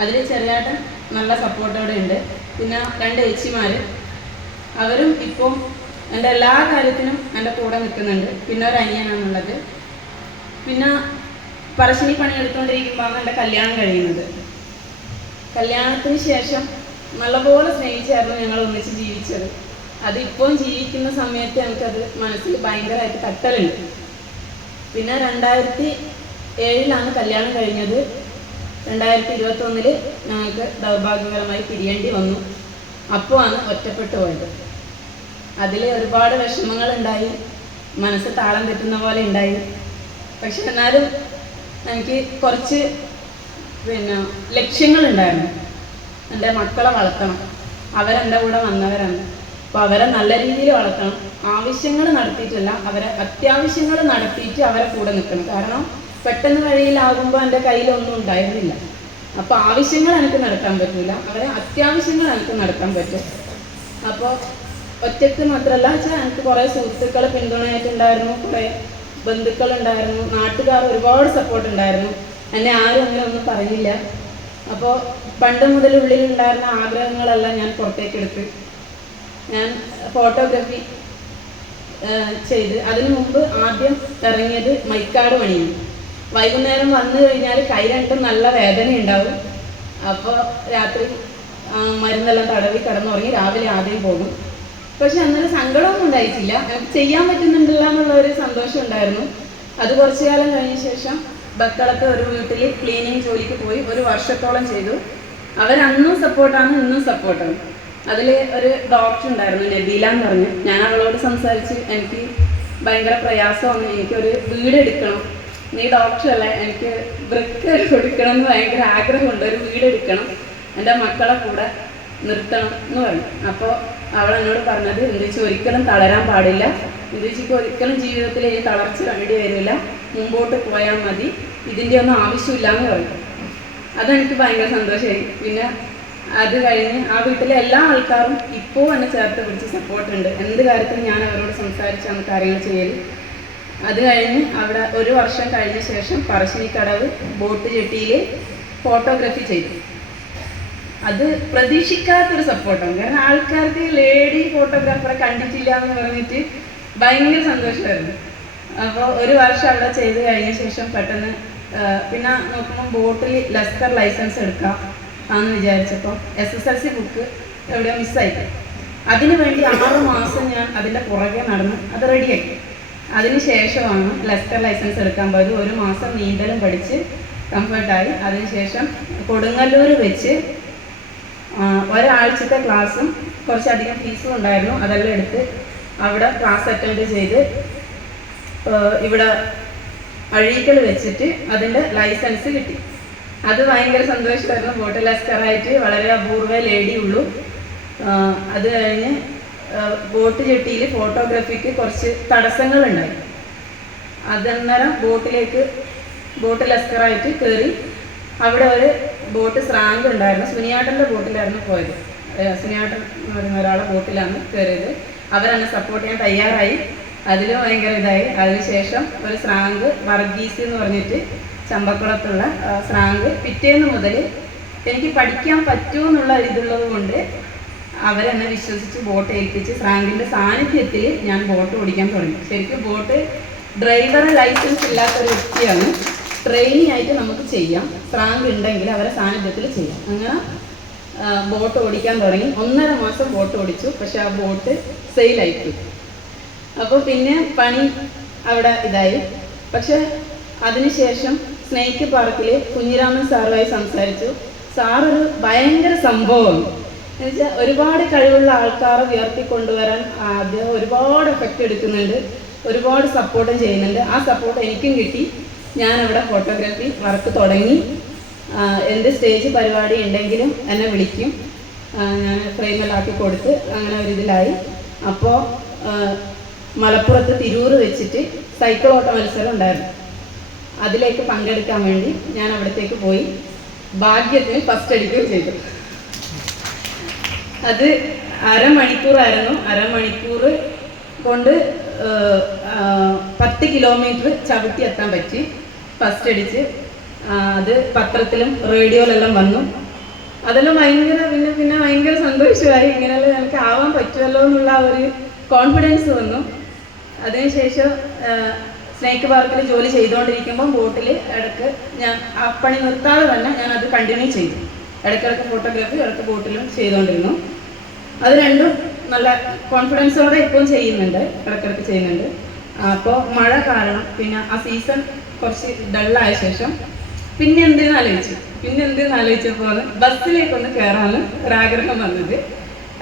അതിൽ ചെറിയാട്ടൻ നല്ല സപ്പോർട്ടോടെ ഉണ്ട്. പിന്നെ രണ്ട് ഏച്ചിമാർ അവരും ഇപ്പോൾ എന്റെ എല്ലാ കാര്യത്തിനും എന്റെ കൂടെ നിൽക്കുന്നുണ്ട്. പിന്നെ ഒരു അനിയനാണുള്ളത്. പിന്നെ പറശ്ശിനി പണി എടുത്തുകൊണ്ടിരിക്കുമ്പോഴാണ് എന്റെ കല്യാണം കഴിയുന്നത്. കല്യാണത്തിന് ശേഷം നല്ലപോലെ സ്നേഹിച്ചായിരുന്നു ഞങ്ങൾ ഒന്നിച്ച് ജീവിച്ചത്. അതിപ്പോൾ ജീവിക്കുന്ന സമയത്ത് എനിക്കത് മനസ്സിൽ ഭയങ്കരമായിട്ട് തട്ടലുണ്ട് പിന്നെ രണ്ടായിരത്തി ഏഴിലാണ് കല്യാണം കഴിഞ്ഞത്. രണ്ടായിരത്തി ഇരുപത്തൊന്നിൽ ഞങ്ങൾക്ക് ദൗർഭാഗ്യകരമായി പിരിയേണ്ടി വന്നു. അപ്പോൾ ആണ് ഒറ്റപ്പെട്ടു പോയത്. അതിൽ ഒരുപാട് വിഷമങ്ങൾ ഉണ്ടായി മനസ്സ് താളം തെറ്റുന്ന പോലെ ഉണ്ടായി. പക്ഷെ എന്നാലും എനിക്ക് കുറച്ച് പിന്നെ ലക്ഷ്യങ്ങളുണ്ടായിരുന്നു. എന്റെ മക്കളെ വളർത്തണം. അവരെന്റെ കൂടെ വന്നവരാണ്. അപ്പോൾ അവരെ നല്ല രീതിയിൽ വളർത്തണം. ആവശ്യങ്ങൾ നടത്തിയിട്ടല്ല അവരെ അത്യാവശ്യങ്ങൾ നടത്തിയിട്ട് അവരെ കൂടെ നിൽക്കണം. കാരണം പെട്ടെന്ന് വഴിയിലാകുമ്പോൾ എന്റെ കയ്യിലൊന്നും ഉണ്ടായിരുന്നില്ല. അപ്പോൾ ആവശ്യങ്ങൾ എനിക്ക് നടത്താൻ പറ്റില്ല അവരെ അത്യാവശ്യങ്ങൾ എനിക്ക് നടത്താൻ പറ്റും. അപ്പോൾ ഒറ്റയ്ക്ക് മാത്രമല്ല വെച്ചാൽ എനിക്ക് കുറേ സുഹൃത്തുക്കൾ പിന്തുണയായിട്ടുണ്ടായിരുന്നു. കുറേ ബന്ധുക്കളുണ്ടായിരുന്നു. നാട്ടുകാർ ഒരുപാട് സപ്പോർട്ട് ഉണ്ടായിരുന്നു. എന്നെ ആരും അങ്ങനെ ഒന്നും പറഞ്ഞില്ല. അപ്പോൾ പണ്ട് മുതൽ ഉള്ളിലുണ്ടായിരുന്ന ആഗ്രഹങ്ങളെല്ലാം ഞാൻ പുറത്തേക്ക് എടുത്ത് ഞാൻ ഫോട്ടോഗ്രാഫി ചെയ്ത്. അതിനു മുമ്പ് ആദ്യം ഇറങ്ങിയത് മൈക്കാട് പണിയാണ്. വൈകുന്നേരം വന്നു കഴിഞ്ഞാൽ കൈ രണ്ടും നല്ല വേദന ഉണ്ടാവും അപ്പോൾ രാത്രി മരുന്നെല്ലാം തടവി കിടന്നുറങ്ങി രാവിലെ ആദ്യം പോകും. പക്ഷെ അന്നൊരു സങ്കടമൊന്നും ഉണ്ടായിട്ടില്ല. നമുക്ക് ചെയ്യാൻ പറ്റുന്നുണ്ടല്ലോ എന്നുള്ള ഒരു സന്തോഷം ഉണ്ടായിരുന്നു. അത് കുറച്ചു കാലം കഴിഞ്ഞ ശേഷം ബക്കളൊക്കെ ഒരു വീട്ടിൽ ക്ലീനിങ് ജോലിക്ക് പോയി ഒരു വർഷത്തോളം ചെയ്തു. അവരന്നും സപ്പോർട്ടാണ് ഇന്നും സപ്പോർട്ടാണ്. അതിൽ ഒരു ഡോക്ടർ ഉണ്ടായിരുന്നു നബീല എന്ന് പറഞ്ഞു. ഞാൻ അവളോട് സംസാരിച്ച് എനിക്ക് ഭയങ്കര പ്രയാസമാണ്. എനിക്കൊരു വീട് എടുക്കണം നീ ഡോക്ടറല്ലേ എനിക്ക് ബ്രിക്ക് കൊടുക്കണം എന്ന് ഭയങ്കര ആഗ്രഹമുണ്ട്. ഒരു വീട് എടുക്കണം. എന്റെ മക്കളെ കൂടെ നിർത്തണം എന്ന് പറഞ്ഞു. അപ്പോൾ അവൾ എന്നോട് പറഞ്ഞത് ഇന്ത്യച്ച് ഒരിക്കലും തളരാൻ പാടില്ല. ഇന്ത്യച്ചിക്ക് ഒരിക്കലും ജീവിതത്തിൽ ഇനി തളർച്ച വേണ്ടി വരില്ല മുമ്പോട്ട് പോയാൽ മതി. ഇതിന്റെ ഒന്നും ആവശ്യമില്ല എന്ന് പറഞ്ഞു. അതെനിക്ക് ഭയങ്കര സന്തോഷമായി. പിന്നെ അത് കഴിഞ്ഞ് ആ വീട്ടിലെ എല്ലാ ആൾക്കാരും ഇപ്പോൾ എന്നെ ചേർത്ത് പിടിച്ച് സപ്പോർട്ടുണ്ട് എന്ത് കാര്യത്തിനും ഞാൻ അവരോട് സംസാരിച്ചാണ് കാര്യങ്ങൾ ചെയ്യൽ അത് കഴിഞ്ഞ് അവിടെ ഒരു വർഷം കഴിഞ്ഞ ശേഷം പറശ്ശിനിക്കടവ് ബോട്ട് ജെട്ടിയിൽ ഫോട്ടോഗ്രാഫി ചെയ്തു. അത് പ്രതീക്ഷിക്കാത്തൊരു സപ്പോർട്ടാണ്. കാരണം ആൾക്കാർക്ക് ലേഡി ഫോട്ടോഗ്രാഫറെ കണ്ടിട്ടില്ല എന്ന് പറഞ്ഞിട്ട് ഭയങ്കര സന്തോഷമായിരുന്നു. അപ്പോൾ ഒരു വർഷം അവിടെ ചെയ്ത് കഴിഞ്ഞ ശേഷം പെട്ടെന്ന് പിന്നെ നോക്കുമ്പോൾ ബോട്ടിൽ ലസ്കർ ലൈസൻസ് എടുക്കാം ആന്ന് വിചാരിച്ചപ്പോൾ S S L C book എവിടെയോ മിസ്സായി അതിനു വേണ്ടി ആറ് മാസം ഞാൻ അതിന്റെ പുറകെ നടന്ന് അത് റെഡിയാക്കി അതിന് ശേഷമാണ് ലെസ്റ്റർ ലൈസൻസ് എടുക്കാൻ പോയത്. ഒരു മാസം നീന്തലും പഠിച്ച് കംഫർട്ടായി അതിനുശേഷം കൊടുങ്ങല്ലൂർ വെച്ച് ഒരാഴ്ചത്തെ ക്ലാസ്സും കുറച്ചധികം ഫീസും ഉണ്ടായിരുന്നു. അതെല്ലാം എടുത്ത് അവിടെ ക്ലാസ് അറ്റൻഡ് ചെയ്ത് ഇവിടെ അഴീക്കൽ വെച്ചിട്ട് അതിന്റെ ലൈസൻസ് കിട്ടി. അത് ഭയങ്കര സന്തോഷമായിരുന്നു. ബോട്ട് ലെസ്കറായിട്ട് വളരെ അപൂർവ ലേഡി ഉള്ളൂ. ആ, അത് കഴിഞ്ഞ് ബോട്ട് ജെട്ടിയിൽ ഫോട്ടോഗ്രാഫിക്ക് കുറച്ച് തടസ്സങ്ങൾ ഉണ്ടായി അതന്നേരം ബോട്ടിലേക്ക് ബോട്ട് ലസ്കറായിട്ട് കയറി അവിടെ ഒരു ബോട്ട് സ്രാങ്ക് ഉണ്ടായിരുന്നു. സുനിയാട്ടന്റെ ബോട്ടിലായിരുന്നു പോയത്. സുനിയാട്ടൻ എന്ന് പറയുന്ന ഒരാളെ ബോട്ടിലാണ് കയറിയത്. അവരെന്നെ സപ്പോർട്ട് ചെയ്യാൻ തയ്യാറായി. അതിൽ ഭയങ്കര ഇതായി. അതിനുശേഷം ഒരു സ്രാങ്ക് വർഗീസ് എന്ന് പറഞ്ഞിട്ട് ചമ്പക്കുളത്തുള്ള സ്രാങ്ക് പിറ്റേന്ന് മുതൽ എനിക്ക് പഠിക്കാൻ പറ്റുമെന്നുള്ള ഇതുള്ളത് കൊണ്ട് അവരെന്നെ വിശ്വസിച്ച് ബോട്ട് ഏൽപ്പിച്ച് ഫ്രാങ്കിന്റെ സാന്നിധ്യത്തിൽ ഞാൻ ബോട്ട് ഓടിക്കാൻ തുടങ്ങി. ശരിക്കും ബോട്ട് ഡ്രൈവർ ലൈസൻസ് ഇല്ലാത്ത ഒരു വ്യക്തിയാണ്. ട്രെയിനിങ് ആയിട്ട് നമുക്ക് ചെയ്യാം. ഫ്രാങ്ക് ഉണ്ടെങ്കിൽ അവരെ സാന്നിധ്യത്തിൽ ചെയ്യാം. അങ്ങനെ ബോട്ട് ഓടിക്കാൻ തുടങ്ങി. ഒന്നര മാസം ബോട്ട് ഓടിച്ചു. പക്ഷെ ആ ബോട്ട് സെയിലായിപ്പോയി. അപ്പോൾ പിന്നെ പണി അവിടെ ഇതായി. പക്ഷെ അതിനുശേഷം സ്നേക്ക് പാർക്കിൽ കുഞ്ഞിരാമൻ സാറുമായി സംസാരിച്ചു. സാറൊരു ഭയങ്കര സംഭവമാണ്. എന്നുവെച്ചാൽ ഒരുപാട് കഴിവുള്ള ആൾക്കാരെ ഉയർത്തിക്കൊണ്ടുവരാൻ അദ്ദേഹം ഒരുപാട് എഫക്റ്റ് എടുക്കുന്നുണ്ട്. ഒരുപാട് സപ്പോർട്ടും ചെയ്യുന്നുണ്ട്. ആ സപ്പോർട്ട് എനിക്കും കിട്ടി. ഞാൻ അവിടെ ഫോട്ടോഗ്രാഫി വർക്ക് തുടങ്ങി എന്റെ സ്റ്റേജ് പരിപാടി ഉണ്ടെങ്കിലും എന്നെ വിളിക്കും. ഞാൻ ഫ്രെയിമെല്ലാക്കി കൊടുത്ത് അങ്ങനെ ഒരു ഇതിലായി. അപ്പോൾ മലപ്പുറത്ത് തിരൂർ വെച്ചിട്ട് സൈക്കിൾ ഓട്ട മത്സരം ഉണ്ടായിരുന്നു. അതിലേക്ക് പങ്കെടുക്കാൻ വേണ്ടി ഞാൻ അവിടത്തേക്ക് പോയി. ഭാഗ്യത്തിന് ഫസ്റ്റ് അടിക്കുകയും ചെയ്തു. അത് അരമണിക്കൂറായിരുന്നു. അരമണിക്കൂർ കൊണ്ട് പത്ത് കിലോമീറ്റർ ചവിട്ടി എത്താൻ പറ്റി. ഫസ്റ്റ് അടിച്ച്. അത് പത്രത്തിലും റേഡിയോയിലെല്ലാം വന്നു. അതെല്ലാം ഭയങ്കര പിന്നെ പിന്നെ ഭയങ്കര സന്തോഷമായി. ഇങ്ങനെയുള്ള എനിക്ക് ആവാൻ പറ്റുമല്ലോ എന്നുള്ള ഒരു കോൺഫിഡൻസ് വന്നു. അതിനുശേഷം സ്നേക്ക് പാർക്കിൽ ജോലി ചെയ്തുകൊണ്ടിരിക്കുമ്പോൾ ബോട്ടിൽ ഇടയ്ക്ക് ഞാൻ ആ പണി നിർത്താതെ തന്നെ ഞാൻ അത് കണ്ടിന്യൂ ചെയ്തു. ഇടയ്ക്കിടയ്ക്ക് ഫോട്ടോഗ്രാഫി ഇടയ്ക്ക് ബോട്ടിലും ചെയ്തുകൊണ്ടിരുന്നു. അത് രണ്ടും നല്ല കോൺഫിഡൻസോടെ ഇപ്പം ചെയ്യുന്നുണ്ട് ഇടയ്ക്കിടയ്ക്ക് ചെയ്യുന്നുണ്ട്. അപ്പോൾ മഴ കാരണം പിന്നെ ആ സീസൺ കുറച്ച് ഡള്ളായ ശേഷം പിന്നെ എന്തിനു ആലോചിച്ചു? പിന്നെ എന്തിനു ആലോചിച്ചപ്പോൾ ബസ്സിലേക്കൊന്ന് കയറാനും ഒരാഗ്രഹം വന്നത്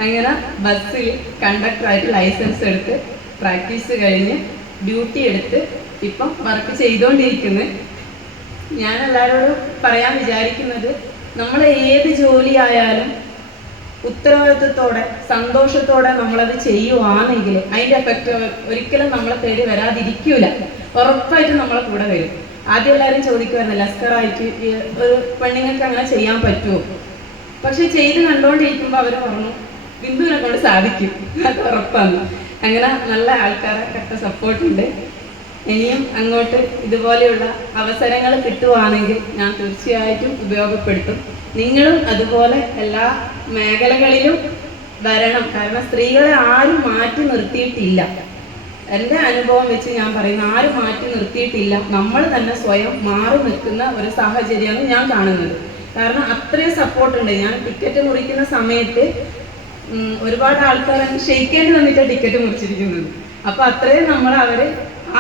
അങ്ങനെ ബസ്സിൽ കണ്ടക്ടറായിട്ട് ലൈസൻസ് എടുത്ത് പ്രാക്ടീസ് കഴിഞ്ഞ് ഡ്യൂട്ടി എടുത്ത് ഇപ്പം വർക്ക് ചെയ്തുകൊണ്ടിരിക്കുന്നത് ഞാൻ എല്ലാവരോടും പറയാൻ വിചാരിക്കുന്നത് നമ്മൾ ഏത് ജോലി ആയാലും ഉത്തരവാദിത്വത്തോടെ സന്തോഷത്തോടെ നമ്മളത് ചെയ്യുവാണെങ്കിൽ അതിന്റെ എഫക്റ്റ് ഒരിക്കലും നമ്മളെ തേടി വരാതിരിക്കൂല. ഉറപ്പായിട്ടും നമ്മളെ കൂടെ വരും. ആദ്യം എല്ലാവരും ചോദിക്കുമായിരുന്നു ലസ്കറായിട്ട് ഒരു പെണ്ണുങ്ങൾക്ക് അങ്ങനെ ചെയ്യാൻ പറ്റുമോ പക്ഷെ ചെയ്ത് കണ്ടുകൊണ്ടിരിക്കുമ്പോൾ അവർ പറഞ്ഞു ബിന്ദുവിനെ കൊണ്ട് സാധിക്കും. അത് ഉറപ്പാണ്. അങ്ങനെ നല്ല ആൾക്കാരെ കട്ട സപ്പോർട്ടുണ്ട് ഇനിയും അങ്ങോട്ട് ഇതുപോലെയുള്ള അവസരങ്ങൾ കിട്ടുവാണെങ്കിൽ ഞാൻ തീർച്ചയായിട്ടും ഉപയോഗപ്പെടുത്തും. നിങ്ങളും അതുപോലെ എല്ലാ മേഖലകളിലും വരണം. കാരണം സ്ത്രീകളെ ആരും മാറ്റി നിർത്തിയിട്ടില്ല. എന്റെ അനുഭവം വെച്ച് ഞാൻ പറയുന്നു ആരും മാറ്റി നിർത്തിയിട്ടില്ല. നമ്മൾ തന്നെ സ്വയം മാറി നിൽക്കുന്ന ഒരു സാഹചര്യമാണ് ഞാൻ കാണുന്നത്. കാരണം അത്രയും സപ്പോർട്ട് ഉണ്ട്. ഞാൻ ടിക്കറ്റ് മുറിക്കുന്ന സമയത്ത് ഒരുപാട് ആൾക്കാർ ക്ഷയിക്കേണ്ടി വന്നിട്ടാണ് ടിക്കറ്റ് മുറിച്ചിരിക്കുന്നത്. അപ്പൊ അത്രയും നമ്മൾ അവർ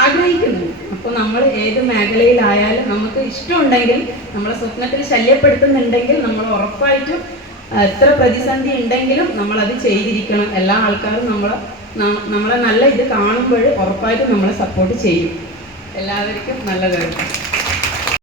ആഗ്രഹിക്കുന്നുണ്ട് അപ്പൊ നമ്മൾ ഏത് മേഖലയിലായാലും നമുക്ക് ഇഷ്ടമുണ്ടെങ്കിൽ നമ്മളെ സ്വപ്നത്തിൽ ശല്യപ്പെടുത്തുന്നുണ്ടെങ്കിൽ നമ്മൾ ഉറപ്പായിട്ടും എത്ര പ്രതിസന്ധി ഉണ്ടെങ്കിലും നമ്മൾ അത് ചെയ്തിരിക്കണം. എല്ലാ ആൾക്കാരും നമ്മളെ നമ്മളെ നല്ല ഇത് കാണുമ്പോൾ ഉറപ്പായിട്ടും നമ്മളെ സപ്പോർട്ട് ചെയ്യും. എല്ലാവർക്കും നല്ലതായിരിക്കും